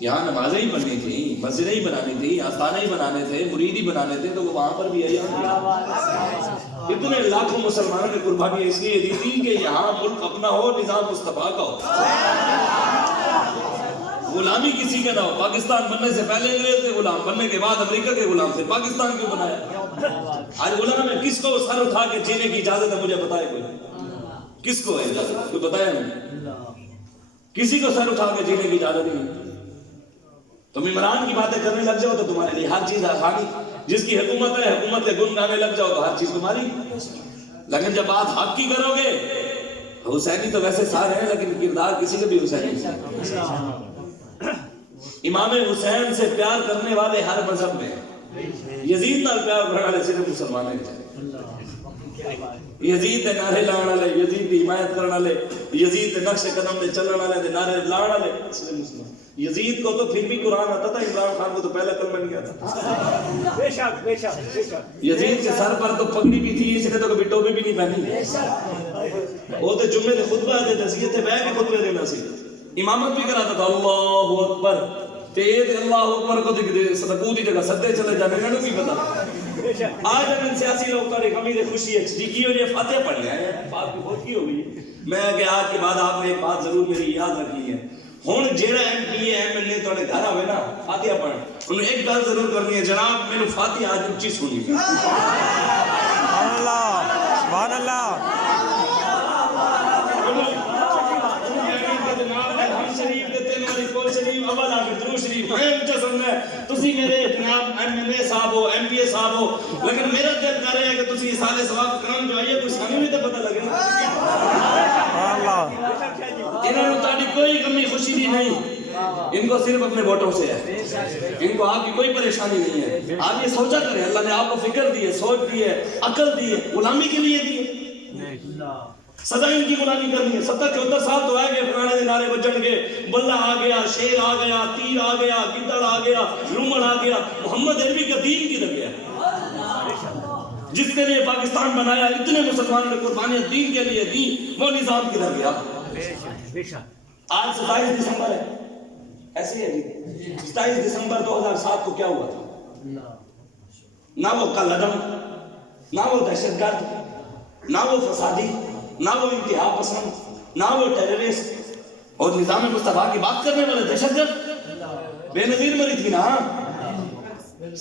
یہاں نمازیں ہی پڑھنی تھی، مسجدیں ہی بنانی تھی، آستانہ ہی بنانے تھے، مرید ہی بنانے تھے، تو وہ وہاں پر بھی ہے۔ اتنے لاکھوں مسلمانوں نے قربانی اس لیے دی تھی کہ یہاں ملک اپنا ہو، نظام مصطفیٰ کا ہو، غلامی کسی کا نہ ہو۔ پاکستان بننے سے پہلے انگریز کے غلام، بننے کے بعد امریکہ کے غلام سے پاکستان کیوں بنایا؟ آج غلام ہے، کس کو سر اٹھا کے جینے کی اجازت ہے؟ مجھے بتائے کوئی، کس کو ہے اجازت؟ کوئی بتایا نہیں، کسی کو سر اٹھا کے جینے کی اجازت نہیں۔ تم عمران کی باتیں کرنے لگ جاؤ تو تمہارے لیے ہر چیز آسانی، جس کی حکومت ہے حکومت کے گن گانے لگ جاؤ تو ہر چیز تمہاری۔ لیکن جب بات حق کی کرو گے، حسینی تو ویسے سارے ہیں لیکن کردار کسی کا بھی حسینی نہیں۔ امام حسین سے پیار کرنے والے ہر مذہب میں، یزید نال پیار کرنے والے صرف مسلمان ہیں۔ یزید دے نعرے لاؤن والے، یزید دی حمایت کرنے والے، یزید دے نقش قدم میں چلنے والے دے نعرے لاؤن والے صرف مسلمان۔ یزید کو تو پھر بھی قرآن آتا تھا، عمران خان کو تو پہلا کلمہ نہیں آتا۔ بے شک بے شک بے شک۔ یزید کے سر پر تو پگڑی بھی تھی، اس نے تو کبھی ٹوپی بھی نہیں پہنی۔ وہ تو جمعے کے خطبہ دیتے سی، تے بیٹھ کے خطبے دینا سی، امامت بھی کراتا تھا اللہ اکبر، تے اللہ اکبر کو رکوع دی جگہ سجدے چلے جانے کا نہیں پتا۔ آج اگر سیاسی لوگ تاری کمی دے خوشی ہے جی کی ہو رہی ہے، فاتحہ پڑھ رہے ہیں، بات کی بہت کی ہو گئی۔ میں کہ آج کے بعد آپ نے ایک بات ضرور میری یاد رکھنی ہے، ہن جیڑا M P M L A تواڈے گھر آوے نا فاتحہ پڑھ، انہوں ایک گل ضرور کرنی ہے، جناب مینوں فاتحہ آج اچھی سنی۔ سبحان اللہ سبحان اللہ۔ اول آ کے درود شریف ہے اونچا سننا ہے، تسی میرے جناب ایم ایل اے صاحب ہو، ایم پی اے صاحب ہو، لیکن میرا دل کر رہا ہے کہ تسی سارے ثواب کرام جو آئیے کوئی سانو بھی تو پتہ لگے نا۔ سبحان اللہ۔ انہوں نے تہاڈی کوئی غمی خوشی دی نہیں، ان کو صرف اپنے ووٹوں سے ہے، ان کو آپ کی کوئی پریشانی نہیں ہے۔ آپ یہ سوچا کریں، اللہ نے آپ کو فکر دی ہے، سوچ دی ہے، عقل دی ہے، غلامی کے لیے دی ہے۔ سدا ان کی غلامی کرنی ہے۔ 70-74 سال تو آئے گئے، پرانے دن نعرے بجن گے، بلہ آ گیا، شیر آ گیا، تیر آ گیا، گدڑ آ گیا، رومن آ گیا، محمد عربی کا دین کدھر گیا؟ جس کے لیے پاکستان بنایا، اتنے مسلمانوں نے قربانیاں دین کے لیے دی، وہ نظام کدھر گیا؟ آج 27 دسمبر ہے، ایسے ہے جی 27 دسمبر 2007 کو کیا ہوا تھا؟ نہ وہ کل عدم، نہ وہ دہشت گرد، نہ وہ فسادی، نہ وہ انتہا پسند، نہ وہ ٹیررسٹ، اور نظام مصطفیٰ کی بات کرنے والے دہشت گرد بے نظیر مری تھی نا۔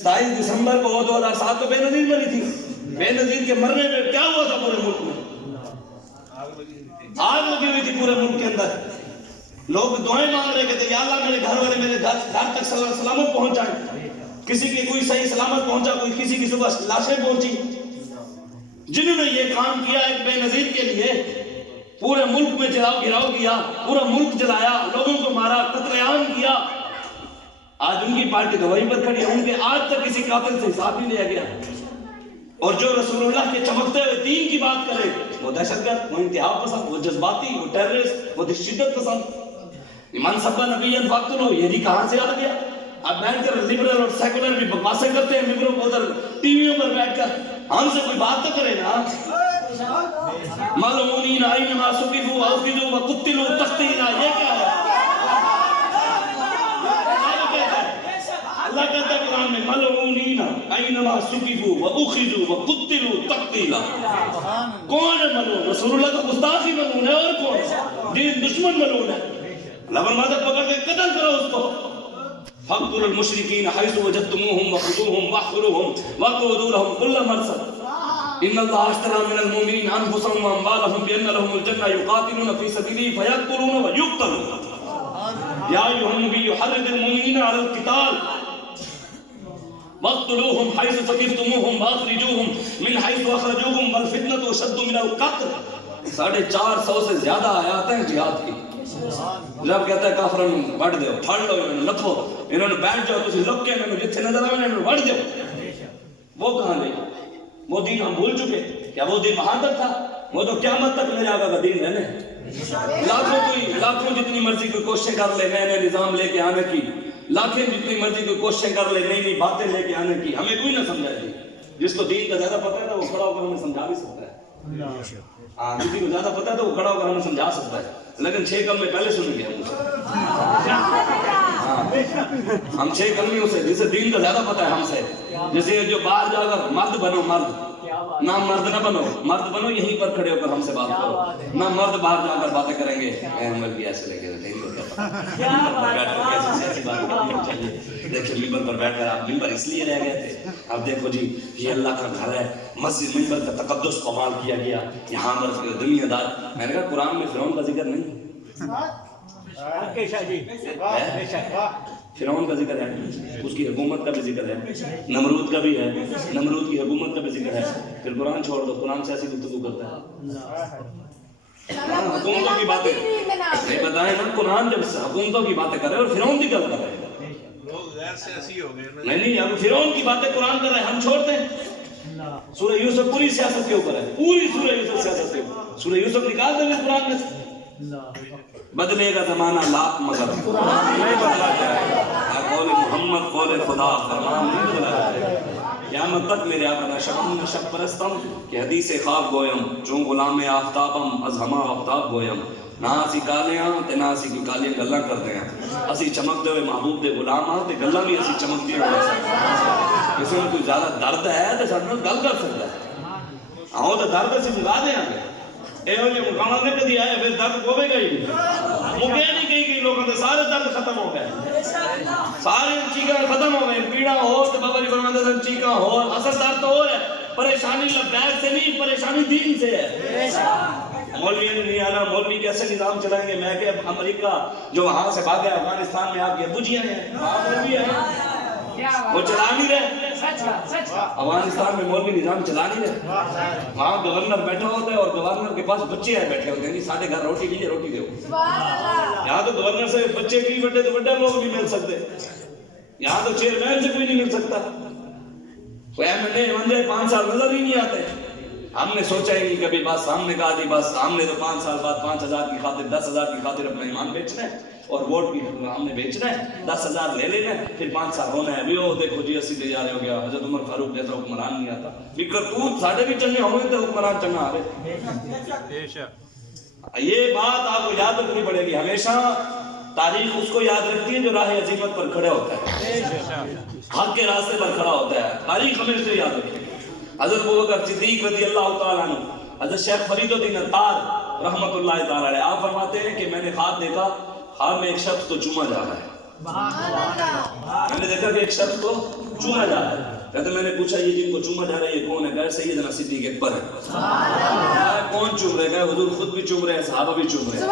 27 دسمبر کو 2007 کو بے نظیر مری تھی۔ بے نظیر کے مرنے میں کیا ہوا تھا پورے ملک میں؟ آگ لگی ہوئی تھی پورے ملک کے اندر، لوگ دعائیں مانگ رہے کہ یا اللہ میرے گھر والے میرے گھر تک سلامت پہنچ جائیں، کسی کی کوئی صحیح سلامت پہنچا، کوئی کسی کی صبح لاشیں پہنچی۔ جنہوں نے یہ کام کیا ایک بے نظیر کے لیے، پورے ملک میں جلاؤ گھراؤ کیا، پورا ملک جلایا، لوگوں کو مارا، قتل عام کیا، آج ان کی پارٹی تو وہیں پر کھڑی ہے، ان کے آج تک کسی قاتل سے حساب نہیں لیا گیا۔ اور جو رسول اللہ کے چمکتے ہوئے دین کی بات کرے، وہ دہشت گرد، وہ انتہا پسند، وہ جذباتی، وہ ٹیررسٹ، وہ شدت پسند۔ ایمان سبا نبی فاقتلو، یہ بھی کہاں سے آ گیا؟ اب بیٹھ کر لبرل اور سیکولر بھی بکواسیں کرتے ہیں ممبروں کو ادھر ٹی ویوں پر بیٹھ کر، ہم سے کوئی بات تو کرے نا۔ ملعونین اینما ثقفوا واخذوا وقتلوا تقتیلا، یہ کیا ہے؟ اللہ کہتا ہے قرآن میں ملعونین اینما ثقفوا واخذوا وقتلوا تقتیلا۔ کون ہے ملعون؟ رسول اللہ کا گستاخی ملعون ہے، اور کون؟ دین دشمن ملعون ہے۔ اللہ فرماتا ہے پکڑ کے قتل کرو اس کو۔ فاقتلوا المشرکین حیث وجدتموہم وخذوہم واحصروہم واقعدوا لہم کل مرصد ان اللہ اشتری من المؤمنین انفسهم واموالهم بان لهم الجنہ یقاتلون فی سبیلہ فیقتلون ویقتلون یا ایھا النبی حرض المؤمنین علی القتال واقتلوہم حیث ثقفتموہم واخرجوہم من حیث اخرجوکم والفتنة اشد من القتل۔ 450 سے زیادہ آیات ہیں جہاد کی۔ جب کہتا ہے کافروں نے وڑ دیو، پھڑ لو، انہوں نے لکھو، انہوں نے بیٹھ جاؤ، تسی لک کے انہوں نے جتھے نظر آئے انہوں نے وڑ دیو۔ وہ کہاں گئی؟ وہ دین ہم بھول چکے، کیا وہ دین وہاں تک تھا؟ وہ تو قیامت تک میرے آقا کا دین رہنے۔ لاکھوں جتنی مرضی کوئی کوششیں کر لے نئے نئے نظام لے کے آنے کی، لاکھیں جتنی مرضی کوئی کوششیں کر لے نئی نئی باتیں لے کے آنے کی، ہمیں کوئی نہ سمجھائے گی۔ جس کو دین کا زیادہ پتہ ہے نا وہ کھڑا ہو کر ہمیں سمجھا بھی سکتا ہے۔ کسی کو زیادہ پتہ ہے تو وہ کھڑا ہو کر ہمیں سمجھا سکتا ہے، لیکن 6 کلمے پہلے سن گیا۔ ہم 6 کمیوں سے جسے دین کا زیادہ پتہ ہے ہم سے، جسے جو باہر جا کر مرد بنو، مرد نہ مرد نہ بنو، مرد بنو یہیں پر کھڑے ہو کر ہم سے بات کرو، نہ مرد باہر جا کر باتیں کریں گے احمد بھی ایسے لے کے دیکھیں ممبر پر بیٹھ کر آپ ممبر اس لیے رہ گئے تھے، اب دیکھو جی یہ اللہ کا گھر ہے، مسجد ممبر کا تقدس پامال کیا گیا، یہاں پر دنیا دار، میں نے کہا قرآن میں فرعون کا ذکر نہیں فرعون کا ذکر ہے، اس کی حکومت کا بھی ذکر ہے، نمرود کا بھی ہے، نمرود کی حکومت کا بھی ذکر ہے، پھر قرآن چھوڑ دو، قرآن سے ایسی گفتگو کرتا ہے حکومتوں کی باتیں نہیں بتائیں نا، قرآن جب حکومتوں کی باتیں کر رہے اور فرعون کی گل کر رہے نہیں اب فرعون کی باتیں قرآن کر رہے ہیں، ہم چھوڑتے ہیں۔ سورہ یوسف پوری سیاست کے اوپر ہے، پوری سورہ یوسف سیاست کے اوپر، سورہ یوسف نکال دیں گے قرآن میں سے، بدلے گا زمانہ لاکھ مگر نہیں بدلا جائے گا، قول محمد قول خدا فرمان نہیں بدلا جائے گا، قیامت تک میرے آقا نشم نشب پرستم کہ حدیث خواب گویم چون غلام آفتابم از ہما آفتاب گویم، نہ اسی کالیاں تے نہ اسی کی کالیاں گلاں کرتے ہیں، اسی چمکتے ہوئے محبوب دے غلام ہاں تے گلاں بھی اسی چمکتی ہوئے کسی میں کوئی زیادہ درد ہے تو ساتھ میں گل کر سکتا ہے، آؤ تو درد سے بلا دیں آگے اے ہو یہ مقامات نے کدی آئے پھر درد ہوئے گئی مکے نہیں کہی گئی لوگوں کے سارے درد ختم ہو گئے، سارے چیکاں ختم ہو گئے، پیڑا ہو تو بابا جی فرماتے ہیں چیکاں ہو، اثر درد تو ہو ہے، پریشانی لبیک سے نہیں، پریشانی دین سے ہے۔ مولوی نہیں آنا، مولوی کیسے نظام چلائیں گے؟ میں کہ امریکہ جو وہاں سے بھاگے افغانستان میں آپ کے بجیاں ہیں، وہاں مولوی ہیں وہ چلا نہیں رہے، افغانستان میں مولوی نظام چلا نہیں رہے، وہاں گورنر بیٹھا ہوتا ہے اور گورنر کے پاس بچے ہیں بیٹھے ہوتے ہیں، ساڑھے گھر روٹی لیجیے روٹی دے، یہاں تو گورنر سے بچے کی بڑے تو بڑے لوگ نہیں مل سکتے، یہاں تو چیئرمین سے کوئی نہیں مل سکتا، کوئی ایم بندے 5 سال نظر ہی نہیں آتے، ہم نے سوچا ہی نہیں کبھی، بس ہم نے کہا تھی بس ہم نے تو 5 سال بعد 5,000 کی خاطر 10,000 کی خاطر اپنا ایمان بیچنا ہے اور ووٹ بھی ہم نے بیچنا ہے، 10,000 لے لینا ہے، پھر 5 سال ہونا ہے، ابھی وہ دیکھو جی 80 لے جا رہے ہو گیا، حضرت عمر فاروق جیسا حکمران نہیں آتا، بھی کرتوت ساڑھے بھی چنگے ہوئے تو حکمران چنگا آ رہے۔ یہ بات آپ کو یاد رکھنی پڑے گی ہمیشہ، تاریخ اس کو یاد رکھتی ہے جو راہ عظیمت پر کھڑے ہوتا ہے، حق کے راستے پر کھڑا ہوتا ہے، تاریخ ہمیشہ یاد رکھے۔ حضرت ابوبکر صدیق رضی اللہ تعالیٰ عنہ، حضرت شیخ فرید الدین عطار رحمت اللہ تعالیٰ علیہ، آپ فرماتے ہیں کہ میں نے خواب دیکھا، خواب میں ایک شخص کو چوما جا رہا ہے، میں نے دیکھا کہ ایک شخص کو چوما جا رہا ہے، کہتے میں نے پوچھا یہ جن کو چوما جا رہا ہے یہ کون ہے؟ کہا سیدنا صدیق اکبر ہے۔ کون چوم رہے؟ کہا حضور خود بھی چوم رہے ہیں، صحابہ بھی چوم رہے ہیں۔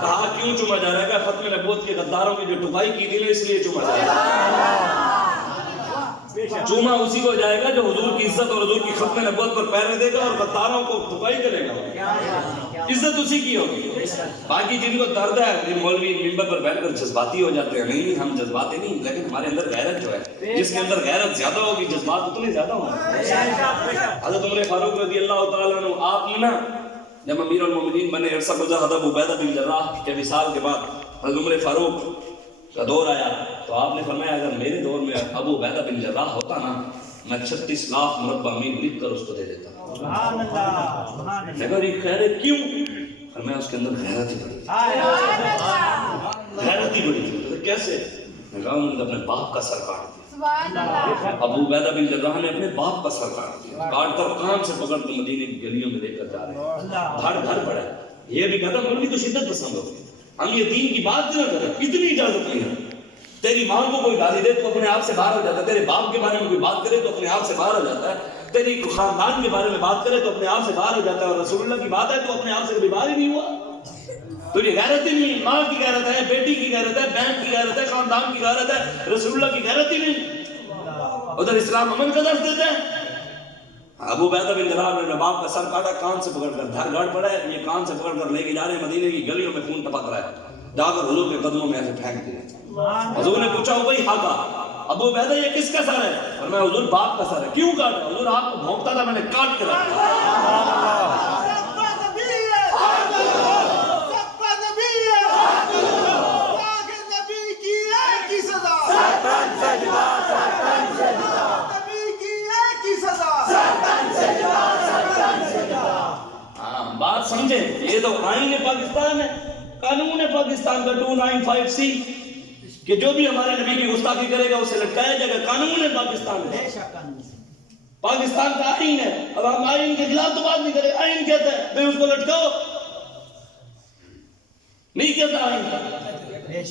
کہا کیوں چوما جا رہا ہے؟ کہا ختم نبوت کے غداروں کی جو ٹکائی کی تھی اس لیے چوما جا رہا ہے۔ چوما اسی کو جائے گا جو حضور کی عزت اور حضور کی ختم نبوت پر پیر دے گا اور غداروں کو ٹکائی کرے گا، عزت اسی کی ہوگی۔ باقی جن کو درد ہے جن مولوی ممبر پر بیٹھ کر جذباتی ہو جاتے ہیں، نہیں ہم جذباتی نہیں، لیکن ہمارے اندر غیرت جو ہے، جس کے اندر غیرت زیادہ ہوگی جذبات اتنے زیادہ ہوں گے۔ حضرت عمر فاروق رضی اللہ تعالیٰ عنہ، آپ نے نا جب امیر المومنین بنے عرصہ گزرا حضرت عبیدہ بن جراح کے وصال کے بعد حضرت عمر فاروق کا دور آیا تو آپ نے فرمایا اگر میرے دور میں ابو عبیدہ بن جراح ہوتا نا میں 36 لاکھ مربع میل لکھ کر اس کو دے دیتا۔ میں کہا یہ خیر کیوں؟ فرمایا اس کے اندر غیرت ہی بڑی تھی، غیرت ہی بڑی تھی۔ کیسے؟ میں کہا انہوں نے اپنے باپ کا سر کاٹ دیا، ابو عبیدہ بن جراح نے اپنے باپ کا سر کاٹ دیا، کاٹ کر کان سے پکڑ کے مدینے کی گلیوں میں لے کر جا رہے ہیں، گھر گھر پڑا ہے۔ یہ بھی کہتا مولوی تو شدت پسند ہوگی، ہم یہ دین کی بات نہ کریں، اتنی اجازت نہیں ہے۔ تیری ماں کو کوئی گالی دے تو اپنے آپ سے باہر ہو جاتا ہے، تیرے باپ کے بارے میں کوئی بات کرے تو اپنے آپ سے باہر ہو جاتا ہے، تیری خاندان کے بارے میں بات کرے تو اپنے آپ سے باہر ہو جاتا ہے، اور رسول اللہ کی بات ہے تو اپنے آپ سے کبھی باہر ہی نہیں ہوا۔ تو یہ غیرت ہی نہیں، ماں کی غیرت ہے، بیٹی کی غیرت ہے، بہن کی غیرت ہے، خاندان کی غیرت ہے، رسول اللہ کی غیرت ہی نہیں۔ ادھر اسلام امن کا درس دیتا ہے۔ ابو عبیدہ بن جراح نے باپ کا سر کاٹا، کان سے پکڑ کر دھر گاڑ پڑا ہے، یہ کان سے پکڑ کر لے کے جا رہے ہیں مدینے کی گلیوں میں، خون ٹپک رہا ہے، جا کر حضور کے قدموں میں ایسے پھینک دیا۔ حضور نے پوچھا بھائی ہاں کا ابو عبیدہ یہ کس کا سر ہے؟ اور میں حضور باپ کا سر ہے۔ کیوں کاٹا؟ حضور آپ کو بھونکتا تھا میں نے کاٹ کے رکھا۔ بات سمجھیں، یہ تو آئین پاکستان ہے، قانون ہے پاکستان کا 295C، کہ جو بھی ہمارے نبی کی گستاخی کرے گا اسے لٹکایا جائے گا. قانون ہے پاکستان میں, پاکستان کا آئین ہے. اب ہم آئین کے خلاف تو بات نہیں کریں, آئین کہتا ہے بھئی اس کو لٹکاؤ, نہیں کہتا آئین.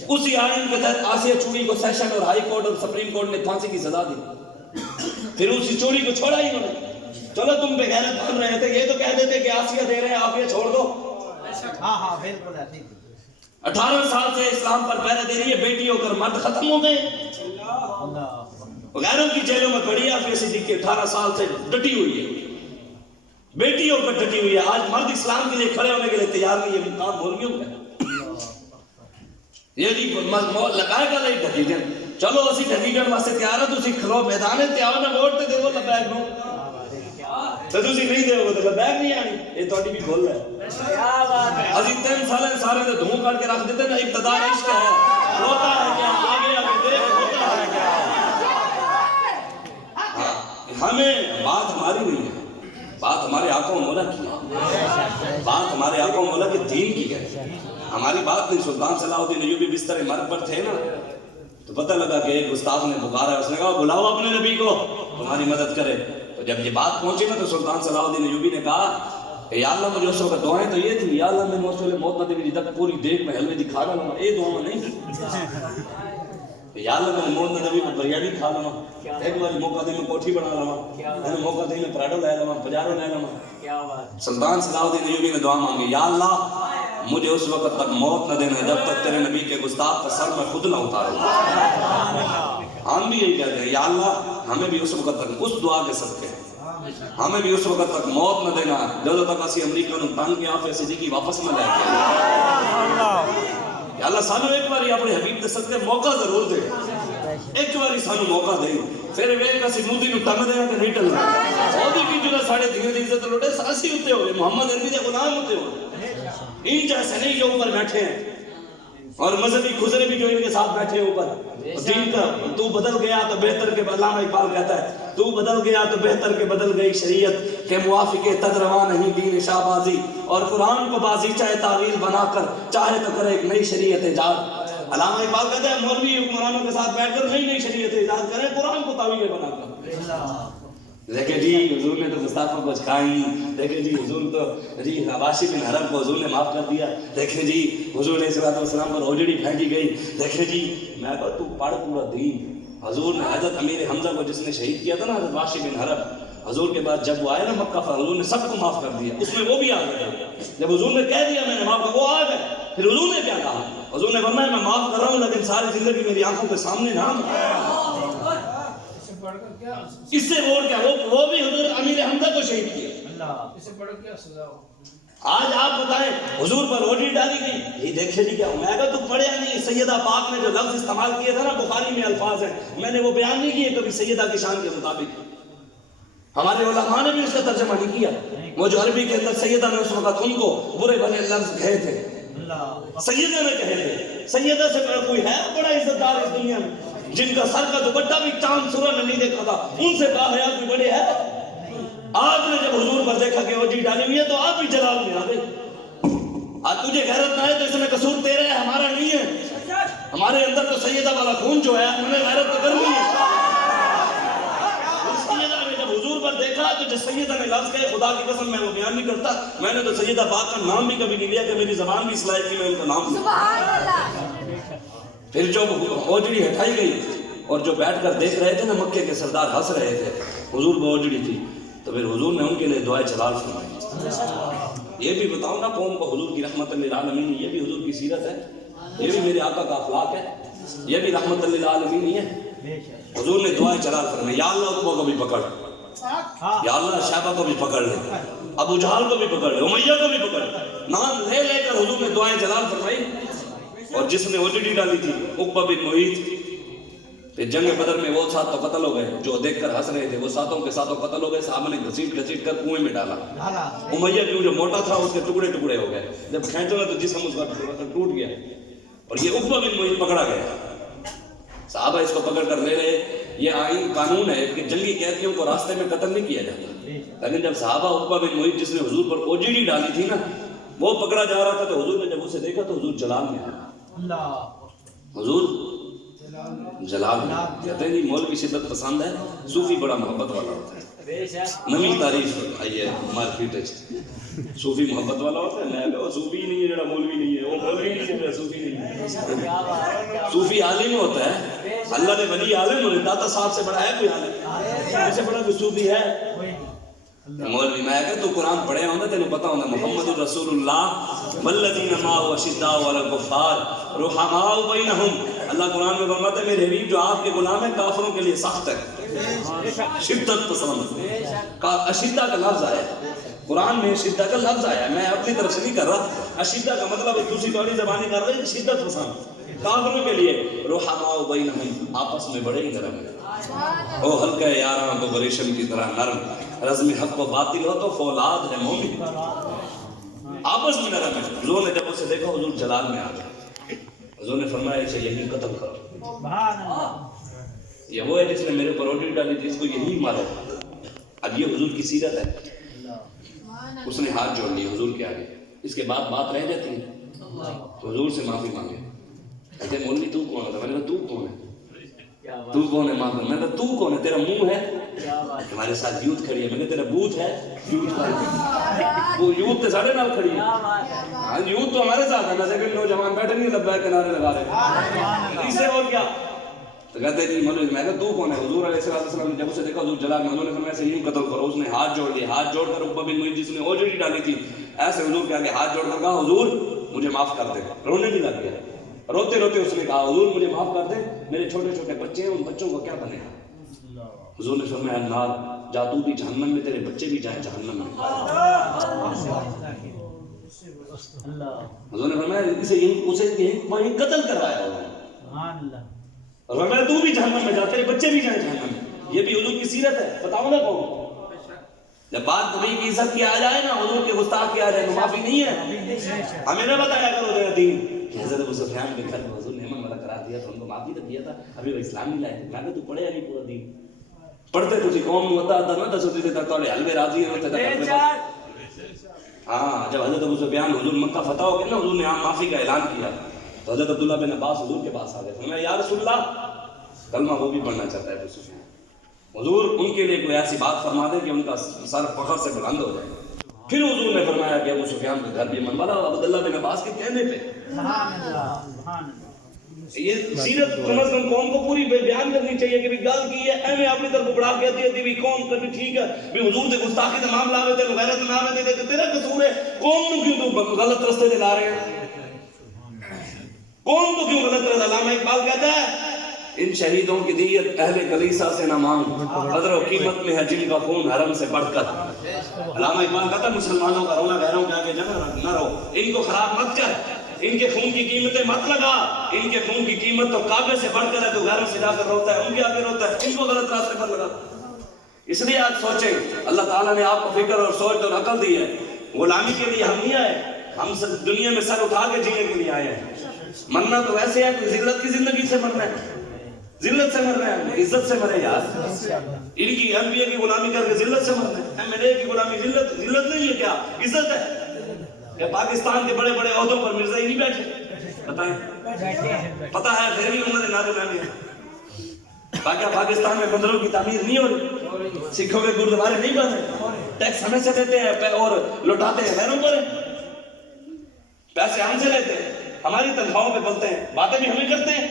اسی آئین کے تحت آسیہ چوڑی کو سیشن اور ہائی کورٹ اور سپریم کورٹ نے پھانسی کی سزا دی. پھر اسی چوڑی کو چھوڑا ہی انہوں نے. چلو تم بے غیرت بن رہے تھے, یہ تو کہہ دیتے کہ آسیہ دے رہے ہیں, آسیہ چھوڑ دو. ہاں بالکل ہے, ٹھیک. 18 سال سے اسلام پر پہرے دے رہی ہے, بیٹی ہو کر مرد ختم ہو گئے. غیروں کی جیلوں میں پڑی ہے آفیہ صدیقی 18 سال سے ڈٹی ہوئی ہے, بیٹی ہو کر ڈٹی ہوئی ہے. آج مرد اسلام کے لیے کھڑے ہونے کے لیے تیار نہیں. یہ کام مولویوں کا ہے. یہ لگائے گا نہیں ڈھکیجن, چلو اسی ڈھکیجن واسطے تیار ہے, تسی کھلو میدانے تیار نہ ووٹ تے دیو لبیک نو, تو تسی نہیں دیو گے تو لبیک نہیں آنی. یہ تہاڈی بھی بھول ہے. اسی 3 سال سارے تے دھوں کر کے رکھ دیتے نا, ابتدا عشق ہے, ہوتا ہے کیا آگے آگے دیکھ ہوتا ہے کیا. ہمیں بات ہماری نہیں ہے, بات ہمارے آقا و مولا کی ہے, بات ہمارے آقا و مولا کے دین کی ہے, ہماری بات نہیں. سلطان صلاح الدین ایوبی بستر مرگ پر تھے نا, تو پتہ لگا کہ ایک گستاخ نے پکارا, اس نے کہا بلاؤ اپنے نبی کو تمہاری مدد کرے. تو جب یہ بات پہنچی نا تو سلطان صلاح الدین ایوبی نے کہا کہ یا اللہ مجھے اس وقت دعائیں تو یہ تھی, یا اللہ میں اس وقت موت نہ دے مجھے تک پوری دیکھ میں حلوے دکھا رہا ہوں, یہ دعا میں نہیں. یا اللہ میں موت نہ دے میں بریانی کھا لوں, ایک بار موقع دے میں کوٹھی بنا لوں, موقع دے میں پراڈو لے لوں, پجارو لے لوں. سلطان صلاح الدین ایوبی نے دعا مانگی, یا اللہ مجھے اس وقت تک موت نہ دینا جب تک تیرے نبی کے گستاخ کا سر میں خود نہ اتاروں. ہم بھی یہی کہتے ہیں, یا اللہ ہمیں بھی اس وقت تک اس دعا کے صدقے ہمیں بھی اس وقت تک موت نہ دینا جب تک اسی امریکہ نو تنگ کے آفے صدیقی واپس نہ لے کے. یا اللہ سانو ایک باری اپنے حبیب دے صدقے موقع ضرور دے, ایک باری سانو موقع دے, پھر ویکھ اسی مودی نو ٹنگ دے تے نہیں ٹنگنا. سعودی کی جو ساڈے دین دی عزت لوٹے ساسی ہوتے ہوئے, محمد عربی دے غلام ہوتے ہوئے, ان جیسے نہیں جو اوپر بیٹھے ہیں, اور مذہبی خزرے بھی جو ان کے ساتھ بیٹھے ہیں اوپر. دین کا تو بدل گیا تو بہتر کے, علامہ اقبال کہتا ہے تو بدل گیا تو بہتر کے بدل گئی شریعت کے موافق تدروا نہیں دین شاہ بازی, اور قرآن کو بازی چاہے تعویل بنا کر چاہے تو کرے ایک نئی شریعت ایجاد. علامہ اقبال کہتا ہے مولوی حکمرانوں کے ساتھ بیٹھ کر نئی شریعت ایجاد کرے, قرآن کو تعویل بنا کر. دیکھیں جی حضور نے تو گستاخوں کو چکھائیں, دیکھیں جی حضور تو جی حباشی بن حرب کو حضور نے معاف کر دیا, دیکھیں جی حضور علیہ الصلوۃ والسلام پر اوجڑی پھینکی گئی, دیکھیں جی میں کہا تو پڑھ پورا دین. حضور نے حضرت امیر حمزہ کو جس نے شہید کیا تھا نا, حضرت حباشی بن حرب, حضور کے بعد جب وہ آئے نا مکہ پر, حضور نے سب کو معاف کر دیا, اس میں وہ بھی آ گئے. جب حضور نے کہہ دیا میں نے معاف کر, وہ آ گئے. پھر حضور نے کیا کہا, حضور نے فرمایا میں معاف کر رہا ہوں لیکن ساری زندگی میری آنکھوں کے سامنے نہ. اس سے اور کیا, وہ بھی حضور امیر حمزہ کو شہید کیا. اس سے بڑھ کیا سزا ہو. آج آپ بتائیں حضور پر اوڈی ڈالی گئی, یہ دیکھے جی کیا ہوں. میں کہا تو پڑھیا نہیں, سیدہ پاک نے جو لفظ استعمال کیے تھے نا بخاری میں الفاظ ہیں, میں نے وہ بیان نہیں کیے کبھی سیدہ کی شان کے مطابق. ہمارے علماء نے بھی اس کا ترجمہ نہیں کیا. وہ جو عربی کے اندر سیدہ نے اس وقت ان کو برے بھلے لفظ کہے تھے, سیدہ نے کہے تھے. سیدہ سے کوئی ہے بڑا عزت دار اس دنیا میں, جن کا سر کا دوپٹہ بھی چاند سورج نے نہیں دیکھا تھا, ان سے باحیا کوئی بڑے ہے. آپ نے جب حضور پر دیکھا کہ وہ جی ڈالی ہوئی ہے تو آپ بھی جلال میں آ گئے. آج تجھے غیرت نہ ہے تو اس میں قصور تیرا ہے, ہمارا نہیں ہے. ہمارے اندر تو سیدہ والا خون جو ہے, ہم نے غیرت تو کرنی ہے. سیدہ نے جب حضور پر دیکھا تو جب سیدہ نے لفظ کہے, خدا کی قسم میں وہ بیان نہیں کرتا, میں نے تو سیدہ پاک کا نام بھی کبھی نہیں لیا کہ میری زبان بھی اصلاح کی میں ان کا نام لیا. پھر جو اوجڑی ہٹائی گئی اور جو بیٹھ کر دیکھ رہے تھے نا مکے کے سردار ہنس رہے تھے, حضور وہ اوجڑی تھی, تو پھر حضور نے ان کے لیے دعائے جلال فرمائی. یہ بھی بتاؤ نا قوم کو حضور کی رحمت للعالمین, یہ بھی حضور کی سیرت ہے, یہ بھی میرے آقا کا اخلاق ہے, یہ بھی رحمت للعالمین ہی ہے. حضور نے دعائے جلال فرمائی, یا اللہ عقبہ کو بھی پکڑ, یا اللہ شیبہ کو بھی پکڑ لے, ابو جہل کو بھی پکڑ لے, امیہ کو بھی پکڑ. نام لے لے کر حضور نے دعائے جلال فرمائی. اور جس نے اوجڑی ڈالی تھی عقبہ بن معیط, پھر جنگ بدر میں وہ 7 تو قتل ہو گئے, جو دیکھ کر ہنس رہے تھے وہ 7 کے 7 قتل ہو گئے. صحابہ نے گھسیٹ کر کنویں میں ڈالا. امیہ کیوں جو موٹا تھا اس کے ٹکڑے ٹکڑے ہو گئے, جب کھینچا نا تو جسم اس کا ٹوٹ گیا. اور یہ عقبہ بن معیط پکڑا گیا. صحابہ اس کو پکڑ کر لے رہے. یہ آئین قانون ہے کہ جنگی قیدیوں کو راستے میں قتل نہیں کیا جاتا, لیکن جب صحابہ عقبہ بن معیط جس نے حضور پر اوجڑی ڈالی تھی نا وہ پکڑا جا رہا تھا, تو حضور نے جب اسے دیکھا تو حضور جلال میں آیا. حضور جلال میں کہتے ہیں جی مولوی شدت پسند ہے، صوفی بڑا محبت والا ہوتا ہے. نمی تعریف آئی ہے مارکیٹ صوفی محبت والا ہوتا ہے. میں کہا صوفی نہیں ہے جڑا مولوی نہیں ہے، وہ مولوی نہیں ہے صوفی نہیں ہے. صوفی عالم ہوتا ہے، اللہ نے ولی عالم ہونے. داتا صاحب سے بڑا ہے کوئی عالم؟ اس سے بڑا کوئی صوفی ہے؟ مولوی میں کہا تو قرآن پڑھے ہونا تینوں پتہ ہونا محمد رسول اللہ والذین معه اشداء علی الکفار رحماء بینہم. اللہ قرآن میں فرماتا ہے میرے حبیب جو آپ کے غلام ہیں کافروں کے لیے سخت ہے، شدت پسند. اشدہ کا لفظ آیا ہے قرآن میں، شدہ کا لفظ آیا ہے. میں اپنی طرف سے نہیں کر رہا. اشدہ کا مطلب دوسری بڑی زبانی کر رہے ہیں شدت پسند کافروں کے لیے. رحماء بینہم آپس میں بڑے ہی نرم ہیں. او ہلکا یاراں تو ریشم کی طرح نرم. رزم حق و باطل ہو تو فولاد ہے مومن. آپس میں نرم ہے. حضور نے جب اسے دیکھا حضور جلال میں آ گئے. حضور نے فرمایا اسے یہی قتل کرو. یہ وہ ہے جس نے میرے پر روٹی ڈالی تھی، اس کو یہی مارا. اب یہ حضور کی سیرت ہے. اس نے ہاتھ جوڑ لیے حضور کے آگے. اس کے بعد بات رہ جاتی ہے تو حضور سے معافی مانگے. کہتے ہیں مولوی تو کون ہے؟ میں نے کہا تو کون ہے؟ تو کون ہے؟ معاف کر. میں نے کہا تو کون ہے؟ تیرا منہ ہے، تمہارے ساتھ یوت کھڑی ہے. میں نے تیرا بوت ہے، یوت ہے. وہ یوت تے ساڑھے نال کھڑی ہے. ہاں یوت تو ہمارے ساتھ ہے. میں سے کہ نوجوان بیٹھے نہیں لبیک کنارے لگا رہے اس سے اور کیا. تو کہتے ہیں مولوی میں کہا تو کون ہے؟ حضور علیہ السلام نے جب اسے دیکھا حضور جلال میں، حضور نے فرمایا ایسے یوں قتل کرو. اس نے ہاتھ جوڑ لیے. ہاتھ جوڑ کر عقبہ بن معیط جس نے اوجڑی ڈالی تھی ایسے حضور کے آگے ہاتھ جوڑ کر کہا حضور مجھے معاف کر دے. رونے بھی لگ گیا. روتے روتے اس نے کہا حضور مجھے معاف کر دے، میرے چھوٹے چھوٹے بچے ہیں، ان بچوں کو کیا بنے گا؟ حضور نے فرمایا نار جا تو بھی جہنم میں، تیرے بچے بھی جائیں جہنم میں. حضور نے فرمایا اسے وہیں قتل کروایا. اور فرمایا تو بھی جہنم میں جا، تیرے بچے بھی جائیں جہنم میں. یہ بھی حضور کی سیرت ہے. بتاؤ نا کون؟ جب بات نبی کی عزت کی آ جائے نا، حضور کے گستاخ کی آ جائے تو معافی نہیں ہے. ہمیں نہ بتایا کرو تیرا دین. حضرت ابو سفیان کے گھر میں حضور نے امن والا کرا دیا تو ان کو معافی تو دیا تھا، ابھی وہ اسلام نہیں لائے. میں کہ تو پڑھے نہیں پورا دین. پڑھتے تو تھی قوم ہوتا تھا نا دس ہوتے تھے توڑے حلوے راضی ہوتے تھے. ہاں جب حضرت ابو سفیان حضور مکہ فتح ہو گئے نا، حضور نے عام معافی کا اعلان کیا تو حضرت عبداللہ بن عباس حضور کے پاس آ گئے. فرمایا یا رسول اللہ کلمہ وہ بھی پڑھنا چاہتا ہے ابو سفیان. حضور ان کے لیے کوئی ایسی بات فرما دے کہ ان کا سر فخر سے بلند ہو جائے. پھر حضور نے فرمایا کہ ابو سفیان کا گھر بھی امن والا. عبداللہ بن عباس کے کہنے پہ یہ سیرت کم از کم قوم کو پوری بیان کرنی چاہیے کہ بھی گل کی ہے ایویں اپنی طرف بڑھا کے دی بھی قوم کرنی ٹھیک ہے بھی حضور دے گستاخی دا معاملہ آوے تے غیرت نہ آوے تے تیرا قصور ہے. قوم نو کیوں تو غلط راستے تے لا رہے ہیں؟ قوم کو کیوں غلط راستے؟ علامہ اقبال کہتا ہے ان شہیدوں کی دیت اہل کلیسا سے نہ مانگ، قدر و قیمت میں ہے جن کا خون حرم سے بڑھ کر. علامہ اقبال کہتا ہے مسلمانوں کا رونا غیروں کے آگے جمع نہ رو، ان کو خراب مت کر، ان کے خون کی قیمتیں مت لگا. ان کے خون کی قیمت تو کعبے سے بڑھ کر ہے، تو غیروں سے جا کر روتا ہے، ان کے آگے روتا ہے. ان کو غلط راستے پر لگا. اس لیے آج سوچیں اللہ تعالیٰ نے آپ کو فکر اور سوچ اور عقل دی ہے. غلامی کے لیے ہم نہیں آئے، ہم دنیا میں سر اٹھا کے جینے کے لیے آئے ہیں. مرنا تو ویسے ہے کہ ذلت کی زندگی سے مرنا ہے، ذلت سے مرنا ہے، عزت سے مرے یار. ان کی انبیاء کی غلامی کر کے ذلت سے مرنا ہے. MLA کی غلامی ذلت نہیں ہے، کیا عزت ہے؟ کہ پاکستان کے بڑے بڑے عہدوں پر مرزائی نہیں بیٹھے؟ بتائیں، پتہ ہے پھر بھی انہوں نے نعرے لانے ہیں. پاکستان میں بندروں کی تعمیر نہیں ہو رہی، سکھوں کے گردوارے نہیں بن رہے، ٹیکس ہمیں سے دیتے ہیں اور لوٹاتے ہیں غیروں پر، پیسے ہم سے لیتے ہیں، ہماری تنخواہوں پہ بولتے ہیں، باتیں بھی ہمیں کرتے ہیں،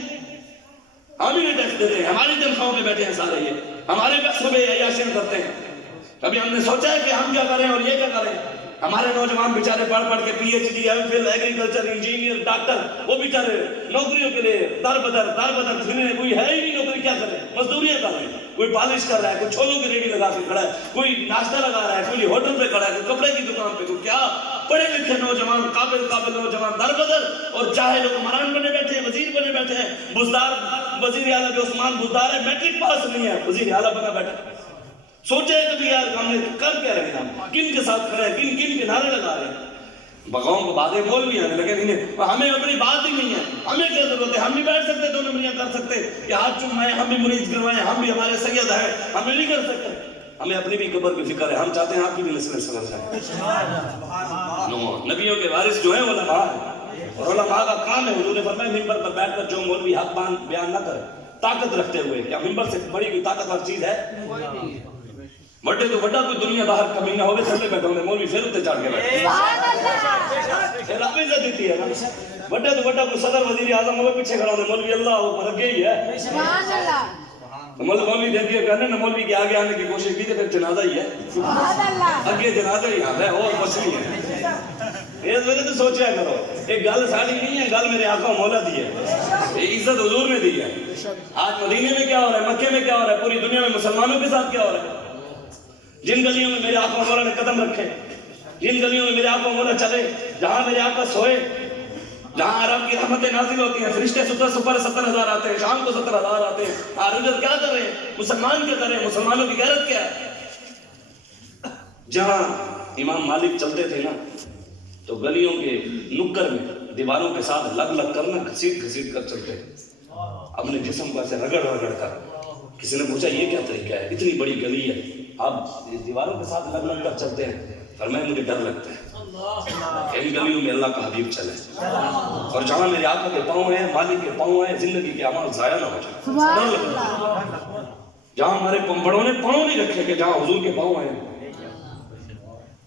ہم ہی ٹیکس دیتے ہیں، ہماری تنخواہوں پہ بیٹھے ہیں سارے، یہ ہمارے پیسوں پہ عیاشیاں کرتے ہیں. کبھی ہم نے سوچا ہے کہ ہم کیا کریں اور یہ کیا کریں؟ ہمارے نوجوان بیچارے پڑھ پڑھ کے PhD MPhil agriculture engineer doctor وہ بیچارے نوکریوں کے لیے در بدر پھر رہے. کوئی ہے ہی نہیں نوکری، کیا کریں؟ مزدوریاں کر رہے ہیں. کوئی پالش کر رہا ہے، کوئی چھولوں کی ریڑھی لگا کے کھڑا ہے، کوئی ناشتہ لگا رہا ہے، کوئی ہوٹل پہ کھڑا ہے، کوئی کپڑے کی دکان پہ. کوئی کیا پڑھے لکھے نوجوان قابل نوجوان در بدر، اور چاہے لوگ عمران بنے بیٹھے ہیں، وزیر بنے بیٹھے ہیں. بزدار وزیر اعلیٰ جو عثمان بزدار ہے میٹرک پاس نہیں ہے، وزیر اعلیٰ بنا بیٹھا. سوچے کبھی یار ہم نے کر کیا رہے ہیں، ہم کن کے ساتھ کھڑے ہیں، کن کے نعرے لگا رہے ہیں. بغاؤں کو باتیں بول بھی ہیں لیکن ہمیں اپنی بات ہی نہیں ہے. ہمیں کیا ضرورت ہے؟ ہم بھی بیٹھ سکتے، 2 نمبریاں کر سکتے کہ ہاتھ چومائیں، ہم بھی مریض گروائیں، ہم بھی ہمارے سید ہیں، ہم بھی نہیں کر سکتے. ہمیں اپنی بھی قبر کی فکر ہے. ہم چاہتے ہیں آپ کی بھی نسلیں سمجھ جائیں. نبیوں کے وارث جو ہیں علماء ہیں، اور علماء کا کام ہے، حضور نے فرمایا منبر پر بیٹھ کر جو مولوی حق بیان نہ کرے طاقت رکھتے ہوئے، کیا منبر سے بڑی کوئی طاقتور چیز ہے؟ بڑے تو بڑا کوئی دنیا باہر کمینہ ہوگے تھلے بیٹھے ہونے مولوی پھر اتنے چڑھ کے بیٹھے پھر آپ عزت دیتی ہے نا، بڑے تو بڑا کوئی صدر وزیر اعظم ہوگے پیچھے کھڑا ہونے مولوی اللہ اوپر اگے ہی ہے، مولوی دیکھ دیا کہنے نا مولوی کے آگے آنے کی کوشش کی تو پھر جنازہ ہی ہے، اگے جنازہ ہی حال ہے اور کچھ نہیں ہے۔ اس وجہ تو سوچیا کرو ایک گل ساری نہیں ہے، گل میرے آقا مولا دی ہے، یہ عزت حضور نے دی ہے۔ آج مدینے میں کیا ہو رہا ہے، مکے میں کیا ہو رہا ہے، پوری دنیا میں مسلمانوں کے ساتھ کیا ہو رہا ہے؟ جن گلیوں میں میرے آقا مولا نے قدم رکھے، جن گلیوں میں میرے آقا مولا چلے، جہاں میرے آقا سوئے، جہاں عرب کی رحمتیں نازل ہوتی ہیں، فرشتے سپر 70,000 آتے ہیں، شام کو 70,000 آتے ہیں، حضرت کیا کر رہے ہیں؟ مسلمان کیا کر رہے ہیں؟ مسلمانوں کی غیرت کیا ہے؟ جہاں امام مالک چلتے تھے نا تو گلیوں کے نکر میں دیواروں کے ساتھ لگ لگ کر نا گھسیٹ گھسیٹ کر چلتے ہیں اپنے جسم کو ایسے رگڑ رگڑ کر۔ کسی نے پوچھا یہ کیا طریقہ ہے، اتنی بڑی گلی ہے آپ دیواروں کے ساتھ لگ لگ کر چلتے ہیں؟ فرمایا مجھے ڈر لگتا ہے ان گلیوں میں اللہ کا حبیب چلے، اور جہاں میرے آقا کے پاؤں ہیں، مالک کے پاؤں ہیں، زندگی کے اعمال ضائع نہ ہو جائے، ڈر لگتا ہے۔ جہاں ہمارے بڑوں نے پاؤں نہیں رکھے کہ جہاں حضور کے پاؤں ہیں۔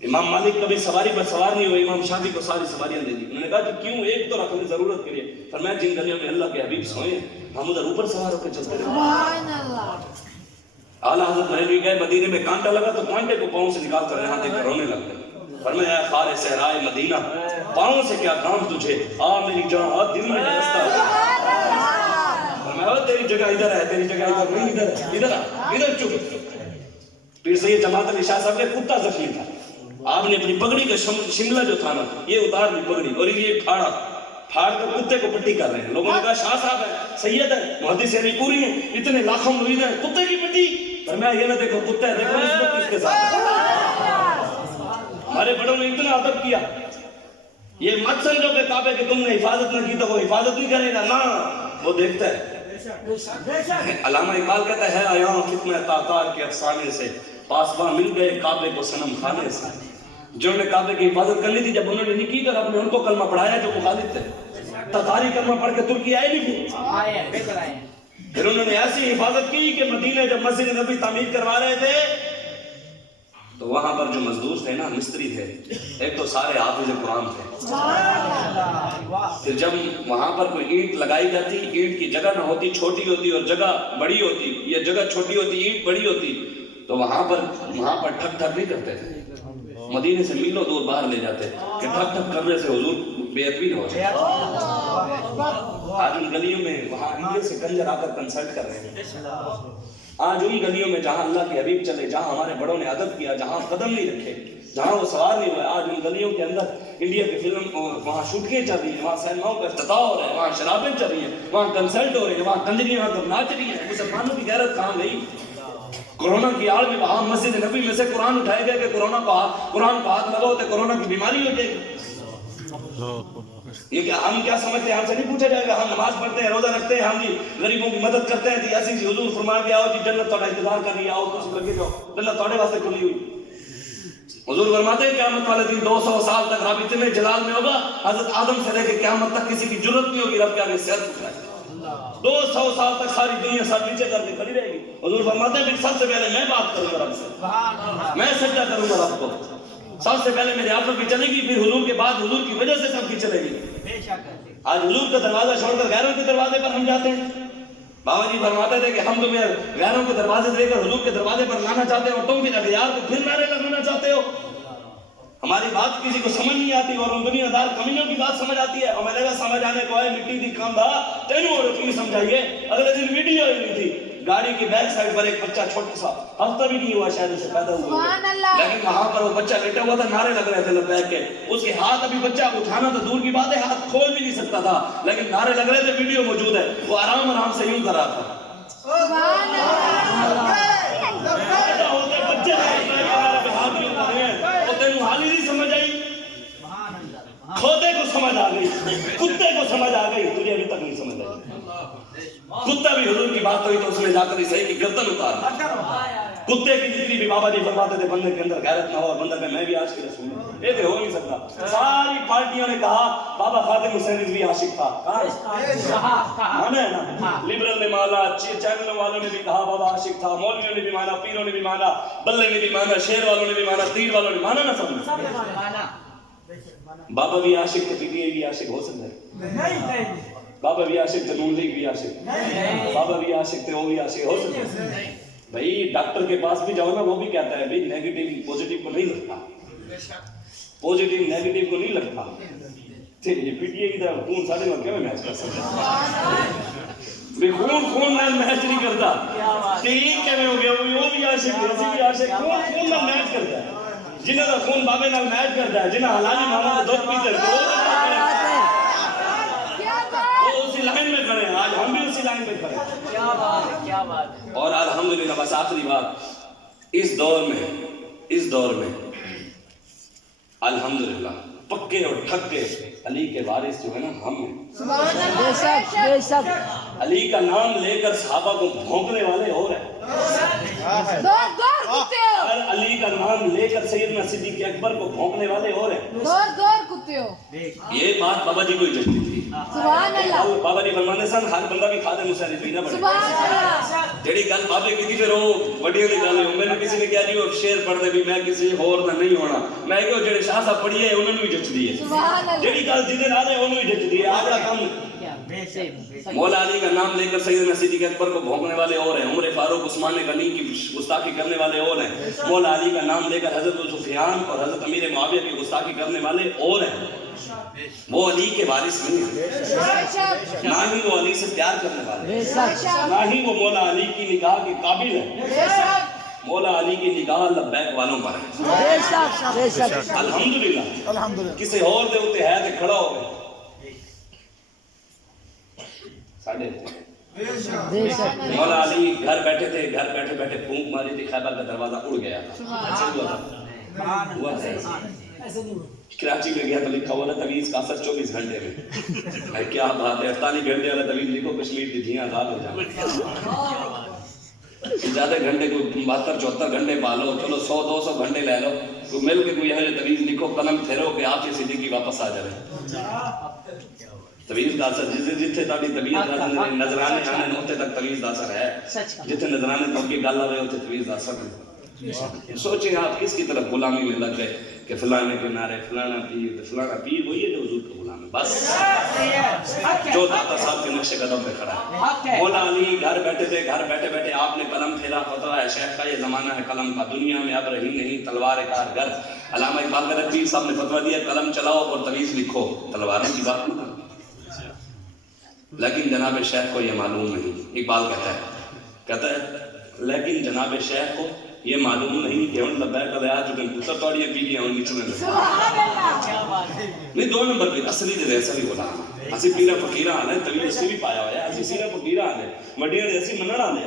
امام مالک کبھی سواری پر سوار نہیں ہوئے، امام شافعی کو ساری سواریاں دے دی، انہوں نے کہا کہ کیوں ایک تو رکھنے ضرورت کے لیے، فرمایا جن گلیوں میں اللہ کے حبیب سوئے ہم ادھر اوپر سوار ہو کے چلتے رہے۔ اعلیٰ حضرت بریلوی گئے مدینے میں کانٹا لگا تو کانٹے کو پاؤں سے نکال کر یہاں دیکھ کر رونے لگتے، فرمایا اے خار صحرائے مدینہ پاؤں سے کیا کام تجھے، آ میری جان آ دل میں رستہ، فرمایا تیری جگہ ادھر ہے، تیری جگہ ادھر نہیں، ادھر ہے، ادھر آ، ادھر چپ۔ پھر سے یہ جماعت علی شاہ صاحب کے کتا زخمی تھا، آپ نے اپنی پگڑی کا شملہ جو تھا نا یہ اتار دی پگڑی اور یہ پھاڑ کر کتے کو پٹی کر رہے ہیں۔ لوگوں نے کہا شاہ صاحب ہے، سید ہے، محدث علی پوری ہیں، اتنے لاکھوں مرید ہیں، کتے کی پٹی؟ فرمایا یہ نہ دیکھو کتا ہے، دیکھو نسبت کس کے ساتھ ہے۔ ہمارے بڑوں نے اتنا ادب کیا، یہ مت سمجھو کہ کعبے کی تم نے حفاظت نہ کی تو وہ حفاظت نہیں کرے گا، نہ وہ دیکھتا ہے۔ علامہ اقبال کہتا ہے آیا ہوں فتنہ تاتار کے افسانے سے، پاسباں مل گئے کعبے کو صنم خانے سے۔ جنہوں نے کعبے کی حفاظت کرنی تھی جب انہوں نے نہیں کی تو رب نے ان کو کلمہ پڑھایا جو مخالف تھے، تاتاری کلمہ پڑھ کے ترکی آئے نہیں تھے، پھر انہوں نے ایسی حفاظت کی کہ مدینہ جب مسجد نبی تعمیر کروا رہے تھے تو وہاں پر جو مزدور تھے نا، مستری تھے، ایک تو سارے حافظ قرآن تھے، پھر جب وہاں پر کوئی اینٹ لگائی جاتی، اینٹ کی جگہ نہ ہوتی، چھوٹی ہوتی اور جگہ بڑی ہوتی، یہ جگہ چھوٹی ہوتی اینٹ بڑی ہوتی، تو وہاں پر ٹھک ٹھک نہیں کرتے تھے، مدینے سے میلوں دور باہر لے جاتے کہ ٹھک ٹھک کرنے سے حضور بے ادبی نہ ہو جائے۔ آج ان گلیوں میں وہاں انڈیا سے کنجر آ کر کنسلٹ کر رہے ہیں، آج ان گلیوں میں جہاں اللہ کے حبیب چلے، جہاں ہمارے بڑوں نے ادب کیا، جہاں قدم نہیں رکھے، جہاں وہ سوار نہیں ہوئے، آج ان گلیوں کے اندر انڈیا کی فلم وہاں شوٹنگیں چل رہی ہیں، وہاں سینماؤں کا افتتاح ہو رہا ہے، وہاں شرابیں چل رہی ہیں، وہاں کنسلٹ ہو رہے ہیں، وہاں کنجریاں وہاں کر ناچ رہی ہیں۔ مسلمانوں کی غیرت کہاں گئی؟ کورونا کی آڑ میں وہاں مسجد نبی میں سے قرآن اٹھائے گئے کہ قرآن کو ہاتھ لگاؤ تو کورونا کی بیماری ہو جائے گی۔ یہ کہ ہم کیا سمجھتے ہیں، ہم سے نہیں پوچھا جائے گا، ہم نماز پڑھتے ہیں، روزہ رکھتے ہیں، ہم جی غریبوں کی مدد کرتے ہیں، جی ایسی حضور فرما کے آؤ جی جنت تھوڑا انتظار کر رہی ہے، آؤ تم لگے جاؤ، جنت تھوڑے واسطے کھلی ہوئی۔ حضور فرماتے ہیں قیامت والے دن 200 سال تک رب اتنے جلال میں ہوگا، حضرت آدم سے لے کے قیامت تک کسی کی جرت نہیں ہوگی رب کے آگے سر اٹھائے، 200 سال تک ساری دنیا سر نیچے کر کے کھڑی رہے گی۔ حضور فرماتے ہیں پھر سب سے پہلے میں بات کروں گا رب سے، میں سجدہ کروں گا رب کو، سب سے پہلے میرے آقا کی چلے گی، پھر حضور کے بعد حضور کی وجہ سے سب کی چلے گی۔ آج حضور کا دروازہ چھوڑ کر غیروں کے دروازے پر ہم جاتے ہیں۔ بابا جی فرماتے تھے کہ ہم تمہیں غیروں کے دروازے دے کر حضور کے دروازے پر لانا چاہتے ہو اور تم پھر اغیار کو پھر نعرے لگانا چاہتے ہو۔ ہماری بات کسی کو سمجھ نہیں آتی اور ان دنیا دار کمینوں کی بات سمجھ آتی ہے، اور میں نے کہا سمجھ آنے کو ہے مٹی دی کاندھا تینوں اور کی سمجھائیے۔ اگلے دن ویڈیو آئی ہوئی تھی، گاڑی کی بیک سائڈ پر ایک بچہ چھوٹا سا ہفتہ بھی نہیں ہوا شاید اسے پیدا ہوا، لیکن وہاں پر وہ بچہ لیٹا ہوا تھا، نعرے لگ رہے تھے لبیک کے، اس کے ہاتھ ابھی بچہ اٹھانا تو دور کی بات ہے، ہاتھ کھول بھی نہیں سکتا تھا، لیکن نعرے لگ رہے تھے، ویڈیو موجود ہے، وہ آرام آرام سے یوں کر رہا تھا۔ حالی نہیں سمجھ آئی، کھوتے کو سمجھ آ گئی، کتے کو سمجھ آ گئی، تجھے ابھی تک نہیں سمجھ آئی۔ کتا بھی حضور کی بات ہوئی تو اس نے جا کر عیسائی کی گردن اتار کتے کی جتنی بھی بابا جی فرماتے تھے بندے کے اندر غیرت نہ ہو اور بندہ کہ میں بھی عاشق رسول ہوں، یہ تو ہو نہیں سکتا. ساری پارٹیوں نے کہا بابا خادم حسین بھی عاشق تھا. مانا ہے نا؟ لبرل نے مانا، چینل والوں نے بھی کہا بابا عاشق تھا، مولویوں نے بھی مانا، پیروں نے بھی مانا، بلے نے بھی مانا، شیر والوں نے بھی مانا، تیر والوں نے مانا. نا سب نے بابا بھی عاشق تھے، پی ٹی آئی بھی عاشق ہو سکتا ہے. بابا بھی عاشق تھے، نون لیگ بھی عاشق، بابا بھی عاشق تھے، وہ بھی عاشق ہو سکتا ہے. بھائی ڈاکٹر کے پاس بھی جاؤ نا، وہ بھی کہتا ہے بھائی نیگیٹو پوزیٹیو کو نہیں لگتا، پوزیٹیو نیگیٹو کو نہیں لگتا. یہ پی ٹی آئی کا خون ساڑھے میں کیوں میچ کر سکتا ہے؟ خون نال میچ نہیں کرتا. ٹھیک کیویں ہو گیا؟ وہ بھی عاشق ہے، اسی بھی عاشق. خون نال میچ کرتا ہے. جنہاں کا خون بابے نال میچ کرتا ہے، جنہاں حلالی ماما کا دودھ پیتے ہیں، وہ اسی لائن میں کھڑے ہیں. آج ہم بھی اسی لائن میں کھڑے ہیں. کیا بات ہے، کیا بات ہے. اور الحمدللہ بس آخری بات، اس دور میں الحمدللہ پکے اور ٹھکے علی کے وارث جو ہے نا ہم ہیں. بے شک بے شک. علی کا نام لے کر صحابہ کو بھونکنے والے اور ہیں. دور دور کتے ہو، اور علی کا نام لے کر سیدنا صدیق اکبر کو بھونکنے والے اور ہیں. دور دور کتے ہو. یہ بات بابا جی کو ہی جچتی تھی. سبحان اللہ. بابا جی فرمانے سن ہر بندہ بھی خادم حسین بھی نہ بنے. سبحان اللہ. جڑی گل بابے کی تھی پھر وہ وڈیاں دی گل ہے. میں نے کسی نے کہا جی وہ شعر پڑھ دے بھی میں کسی اور دا نہیں ہونا. میں کہو جڑے شاہ صاحب پڑھی ہے انہوں نے بھی جچدی ہے. سبحان اللہ. جڑی گل جدے نال ہے انہوں نے جچدی ہے. اپنا کام مولا علی کا نام لے کر سیدنا صدیق اکبر کو بھونکنے والے اور ہیں. عمر فاروق عثمان غنی کی گستاخی کرنے والے اور ہیں. مولا علی کا نام لے کر حضرت سفیان اور حضرت امیر معاویہ کی گستاخی کرنے والے اور ہیں. وہ علی کے وارث نہیں ہیں، بے شک نہ ہی وہ علی سے پیار کرنے والے بے شک نہ ہی وہ مولا علی کی نگاہ کے قابل ہیں. بے شک مولا علی کی نگاہ لبیک والوں پر ہے. بے شک بے شک. الحمدللہ کسی اور دے اوتے ہے تے کھڑا ہو گئے. ساڈے بے شک. مولا علی گھر بیٹھے تھے، گھر بیٹھے بیٹھے پھونک ماری تھی، خیبر کا دروازہ اڑ گیا. ہوا تھا. کراچی میں گیا تو لکھا ہوا تھا تویز کا اثر 24 گھنٹے میں. کیا بات ہے، 48 گھنٹے والا تویز لکھو کشمیر کی دھیاں آزاد ہو جائیں. زیادہ گھنٹے کوئی 72-74 گھنٹے پالو، چلو 100-200 گھنٹے لے لو، کوئی مل کے کوئی یہ تویز لکھو، قلم پھیرو کہ آپ کی زندگی واپس آ جائے. تویز کا اثر جتھے تاڑی طبیعت نظرانے آنے ہوتے تک تویز کا اثر ہے. جتھے نظرانے تک کی گل آ رہے ہوتے تویز کا اثر ہے. سوچیں آپ کس کی طرف غلامی میں لگ گئے کہ فلانے کے نعرے فلانا پیر وہی ہے جو حضور کا غلام ہے. بس جو داتا صاحب کے نقش قدم پہ کھڑا ہے. مولا علی گھر بیٹھے تھے، گھر بیٹھے بیٹھے آپ نے قلم پھیرا. پتہ ہے شیخ کا یہ زمانہ ہے قلم کا، دنیا میں اب رہی نہیں تلوار کار گر. علامہ اقبال کا پیر صاحب نے فتویٰ دیا قلم چلاؤ اور تویز لکھو، تلواروں کی بات نہیں. لیکن جناب شیخ کو یہ معلوم نہیں. اقبال کہتا ہے لیکن جناب شیخ کو یہ معلوم نہیں کہ ہم لبیک علیہ چکے پتر توڑیاں پی گیا ہوں نیچے میں نہیں. 2 نمبر پہ اصلی دے ویسا بھی غلام ہے. اسی پیرا فقیرہ آنے تویز اسی بھی پایا ہوا ہے. اسی سیرا فقیرہ آنے وڈیاں دے اسی منن آنے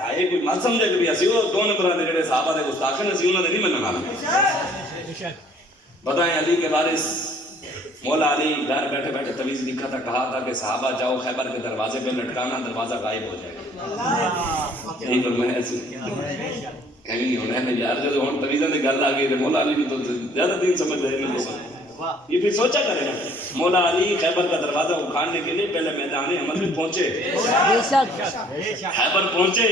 آئے کوئی مت سمجھے کہ بھی اسی وہ 2 نمبر دے جڑے صحابہ دے گستاخ ہیں اسی انہاں دے نہیں منن آنے. بتائیں علی کے وارث مولا علی گھر بیٹھے بیٹھے تویز لکھا تھا، کہا تھا کہ صحابہ جاؤ خیبر کے دروازے پہ لٹکانا، دروازہ غائب ہو جائے گا. یہی فرمایا ایسے نہیں ہونا ہے یار. جب ہوں تویزاں دی گل آ گئی تو مولا علی نے تو زیادہ دین سمجھ رہے ہیں. یہ پھر سوچا کرے نا مولا علی خیبر کا دروازہ اکھاڑنے کے لیے پہلے میدان عمل میں پہنچے، بے شک خیبر پہنچے،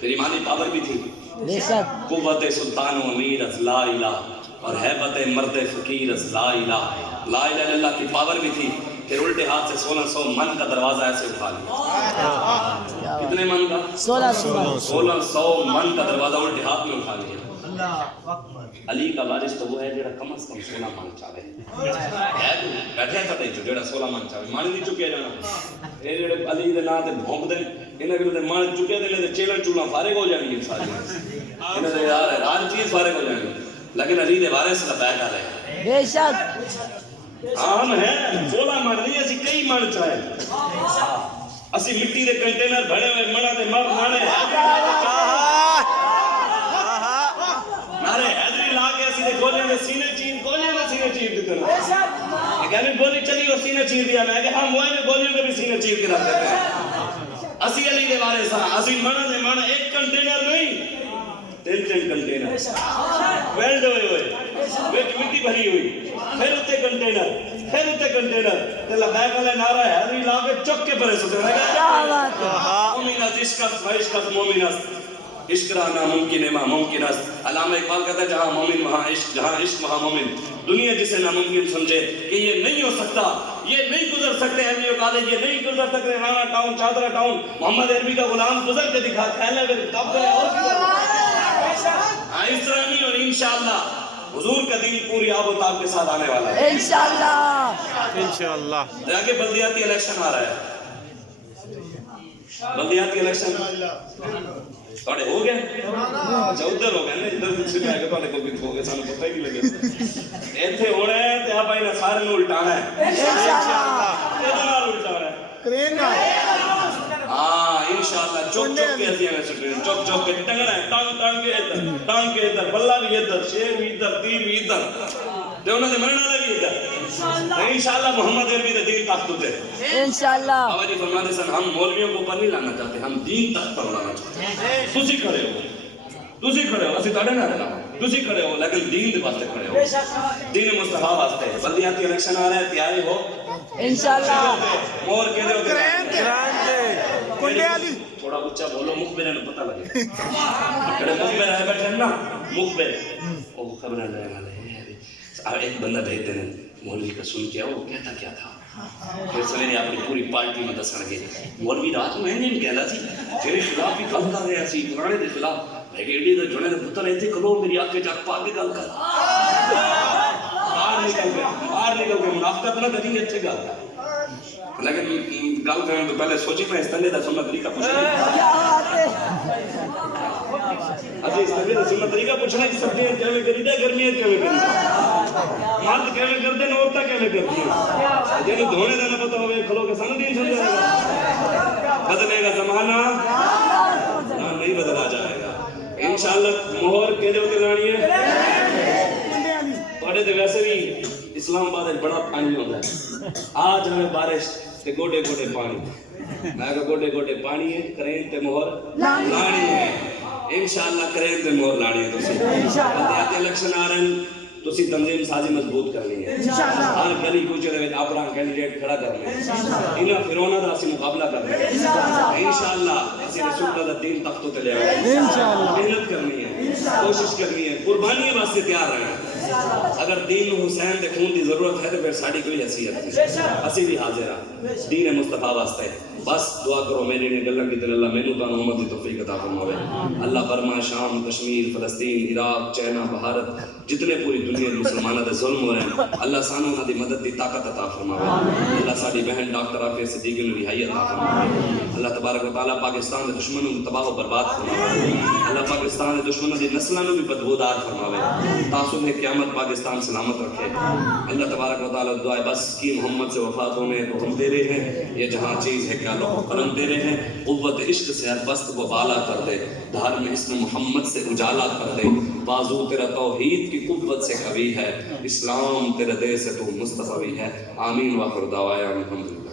پھر ایمانی پاور بھی تھی. بے شک قوت سلطان و امیر از لا الہ اور ہیبت مرد فقیر از لا الہ. لا الہ الا اللہ کی پاور بھی تھی. پھر الٹے ہاتھ سے 1600 من کا دروازہ ایسے اٹھا لیا. کتنے من کا؟ 1600 من کا دروازہ الٹے ہاتھ میں اٹھا لیا. علی کا وارث تو وہ ہے جڑا کم از کم 16 من چاہے ہے. بیٹھے تھا تے جڑا 16 من چاہے مان نہیں چکے جانا. اے جڑے علی دے نام تے بھونک دے انہاں کے مان چکے دے تے چیلن چولا فارغ ہو جانی ہے ساری. انہاں دے یار ہر چیز فارغ ہو جانی. لیکن علی دے وارث کا بیٹھ آ رہے بے شک. ہم ہیں 16 من نہیں اسی کئی من چاہے. اسی مٹی دے کنٹینر بھرے ہوئے منا دے مر نانے نارے حیدری لا کے اسی دے گولے میں سینے چیر گولے میں سینے چیر دیتے ہیں. کہ ہمیں گولی چلی اور سینے چیر دیا. میں کہ ہم ہوئے میں گولیوں کے بھی سینے چیر کے رکھ دیتے ہیں. اسی علی دے وارث ہاں اسی من دے من ایک کنٹینر نہیں 3 کنٹینر ویلڈ ہوئے وچ مٹی بھری ہوئی پھر اتے کنٹینر تے لبیک والے نعرہ ہے علی لا کے چک کے پرے سوچ رہے کیا بات ہے مومنات عشق مومنات عشق رہنا ممکن ہے ممکن است علامہ اقبال کہتا ہے جہاں مومن وہاں عشق جہاں عشق وہاں مومن دنیا جسے ناممکن سمجھے کہ یہ نہیں ہو سکتا یہ نہیں گزر سکتے ایم یو کالج یہ نہیں گزر سکتے رانا ٹاؤن چادرہ ٹاؤن محمد عربی کا غلام گزر کے دکھا پہلے پھر کب گئے اور اس طرح نہیں اور انشاءاللہ حضور کا دین پوری آب و تاب کے ساتھ آنے والا ہے انشاءاللہ انشاءاللہ آگے بلدیاتی الیکشن آ رہا ہے بلدیاتی الیکشن تھوڑے ہو گئے اچھا ادھر ہو گئے نا ادھر سے آگے تھوڑے کو بھی ہو گئے سانو پتہ ہی نہیں لگے ایتھے ہو رہے ہیں تے آپ نے سارے نوں الٹانا ہے انشاءاللہ ادھر نال الٹانا ہے کرین ہاں انشاءاللہ چوک چوک کے ہتھیاں میں سٹے چوک چوک کے ٹنگنا ہے ٹانگ کے ادھر بلہ بھی ادھر شیر بھی ادھر تیر بھی ادھر تے انہاں دے مرن والے بھی ادھر انشاءاللہ محمد عربی دے دین تخت تے انشاءاللہ بابا جی فرماتے سن ہم مولویوں کو اوپر نہیں لانا چاہتے ہم دین تخت پر لانا چاہتے ہیں تسی کھڑے ہو اسی تاڑے نہ رہنا تسی کھڑے ہو لیکن دین دے واسطے کھڑے ہو دین مصطفیٰ واسطے بلدیاتی الیکشن آ رہا ہے تیاری ہو انشاءاللہ مور کے دے کنڈے علی تھوڑا اونچا بولو مخبر نے پتہ لگے کڑے مخبر ہے بیٹھے نا مخبر وہ خبر لے والے ایک بندہ بھیج دینے مولوی کا سن کے وہ کہتا کیا تھا پھر سویرے اپنی پوری پارٹی میں دس لگے مولوی رات میں نہیں کہلا سی تیرے خلاف بھی گل کر رہا سی پرانے دے خلاف میں کہ ایڈی دے جوڑے نے پتر ایتھے کھلو میری آنکھ چاک پا کے گل کر باہر نکل کے منافقت نہ کری ایتھے گل کر لیکن گل کرنے تو پہلے سوچی میں اس طرح دا سننا طریقہ پوچھنا اچھا اس طرح دا سننا طریقہ پوچھنا کہ سردیاں کیویں کری دے گرمیاں کیویں کری مرد کیویں کردے نے عورتاں کیویں کردی ہیں جنوں دھونے دا نہ پتہ ہوے کھلو کے سانو دین سمجھائے گا بدلے گا زمانہ نہیں بدلا جائے گا انشاءاللہ مہر کہدے تے لانی ہے تواڈے تے ویسے بھی اسلام آباد بڑا پانی ہوندا ہے آج ہمیں بارش تے گوڈے گوڈے پانی میں کہ گوڈے گوڈے پانی ہے کرین تے مہر لانی ہے انشاءاللہ کرین تے مہر لانی ہے تسی بلدیاتی الیکشن آ رہے ہیں تسی تنظیم سازی مضبوط کرنی ہے ہر گلی کوچے دے وچ اپنا کینڈیڈیٹ کھڑا کرنا ہے انہاں فرعوناں دا اسی مقابلہ کرنا ہے انشاءاللہ اسی رسول اللہ دا دین تخت تے لے آئے انشاءاللہ محنت کرنی ہے کوشش کرنی ہے قربانی واسطے تیار رہنا ہے اگر دین حسین دے خون دی ضرورت ہے تو پھر ساڈی کوئی حیثیت نہیں اسی بھی حاضر ہاں دین مصطفیٰ واسطے بس دعا کرو میری نے گلاں کیتے اللہ مینوں تاں محمد دی توفیق عطا فرماوے اللہ برما شام کشمیر فلسطین عراق چائنا بھارت جتنے پوری دنیا میں مسلمانوں دے ظلم ہو رہے ہیں اللہ سانو انہاں دی مدد دی طاقت عطا فرماوے اللہ ساڈی بہن ڈاکٹر عافیہ صدیقی نوں رہائی عطا فرماوے اللہ تبارک و تعالی پاکستان دے دشمنوں کو تباہ و برباد فرماوے اللہ پاکستان دے دشمنوں دی نسلاں نوں بھی بدبودار فرماوے تا صبح قیامت پاکستان سلامت رکھے اللہ تبارک و تعالی دعا ہے بس کی محمد سے وفات ہونے تو ہم دے رہے ہیں یہ جہاں چیز ہے کیا لوگ کرم دے رہے ہیں قوت عشق سے ہر بست کو بالا کر دے دھار میں اسم محمد سے اجالا کر دے بازو تیرا توحید کی قوت سے قوی ہے اسلام تیرے دے سے تو مصطفی ہے آمین واخر دعوایا الحمدللہ